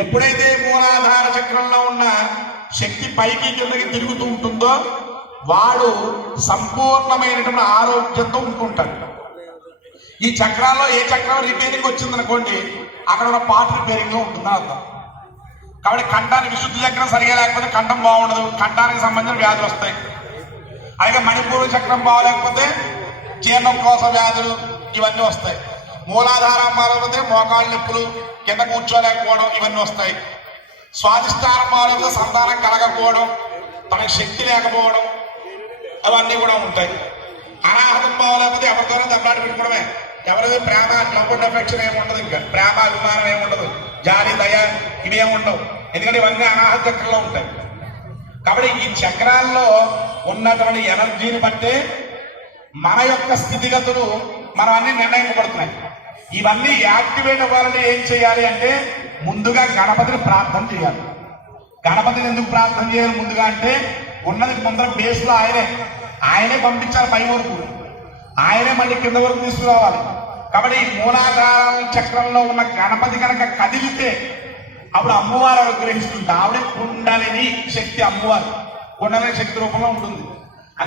ఎప్పుడైతే మూలాధార చక్రంలో ఉన్న శక్తి పైకి కిందకి తిరుగుతూ ఉంటుందో వాడు సంపూర్ణమైనటువంటి ఆరోగ్యంతో ఉంటుంటాడు. ఈ చక్రాల్లో ఏ చక్రం రిపేరింగ్ వచ్చిందనుకోండి అక్కడ ఉన్న పార్ట్ రిపేరింగ్లో ఉంటుందని అర్థం. కాబట్టి కంఠానికి విశుద్ధి చక్రం సరిగా లేకపోతే కంఠం బాగుండదు. కంఠానికి సంబంధించిన వ్యాధులు వస్తాయి. అలాగే మణిపూర్ చక్రం బాగలేకపోతే జీర్ణకోశ వ్యాధులు ఇవన్నీ వస్తాయి. మూలాధారం మారకపోతే మోకాళ్ళ నొప్పులు కింద కూర్చోలేకపోవడం ఇవన్నీ వస్తాయి. స్వాధిష్టానం మారకపోతే సంతానం కలగకపోవడం తనకు శక్తి లేకపోవడం అవన్నీ కూడా ఉంటాయి. అనాహతం బాగలేకపోతే ఎవరితోనే దెబ్బలాట పెట్టుకోవడమే. ఎవరిది ప్రేమ లవ్ అఫెక్షన్ ఏమి ఉండదు ఇంకా. ప్రేమ అభిమానం ఏమి ఉండదు జాలి దయ ఇవి ఉండవు ఎందుకంటే ఇవన్నీ అనాహత చక్రంలో ఉంటాయి. కాబట్టి ఈ చక్రాల్లో ఉన్నటువంటి ఎనర్జీని బట్టే మన యొక్క స్థితిగతులు మనం అన్ని నిర్ణయింపబడుతున్నాయి ఇవన్నీ యాక్టివేట్ అవ్వాలంటే ఏం చేయాలి అంటే ముందుగా గణపతిని ప్రార్థన చేయాలి. గణపతిని ఎందుకు ప్రార్థన చేయాలి ముందుగా అంటే ఉన్నది ముందర బేస్లో ఆయనే. ఆయనే పంపించాలి పై వరకు. ఆయనే మళ్ళీ కింద వరకు తీసుకురావాలి. కాబట్టి మూలాధారం చక్రంలో ఉన్న గణపతి కనుక కదిలితే అప్పుడు అమ్మవారు అనుగ్రహిస్తుంది ఆవిడే కుండలిని శక్తి అమ్మవారు. కుండలిని శక్తి రూపంలో ఉంటుంది.